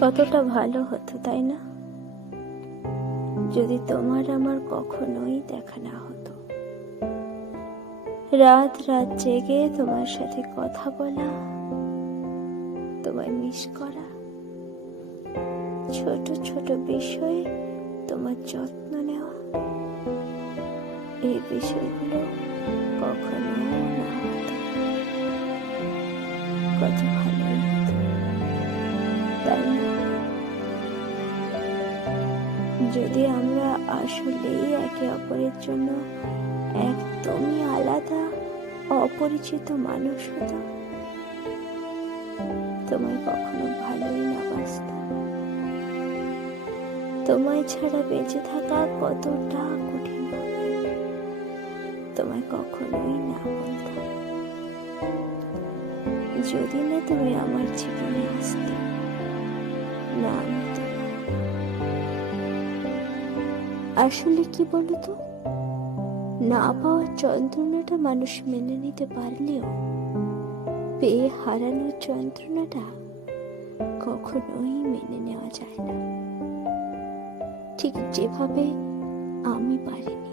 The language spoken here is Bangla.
কতটা ভালো হতো, তাই না? যদি তোমার আমার কখনোই দেখা না হতো। রাত রাত জেগে তোমার সাথে কথা বলা, তোমায় মিস করা, ছোট ছোট বিষয়ে তোমার যত্ন নেওয়া, এই বিষয়গুলো কখনো না হতো। কত না যদি আমরা আসলেই একে অপরের জন্য একদমই আলাদা, অপরিচিত মানুষ হতাম, তোমায় কখনো ভালোই না বাসতাম তোমায় ছাড়া বেঁচে থাকা কতটা কঠিন তোমায় কখনোই না বলতাম। যদি না তুমি আমার জীবনে আসতে। আসলে কি বলতো? না পাওয়ার যন্ত্রণাটা মানুষ মেনে নিতে পারলেও পেয়ে হারানোর যন্ত্রণাটা কখনোই মেনে নেওয়া যায় না। ঠিক যেভাবে আমি পারিনি।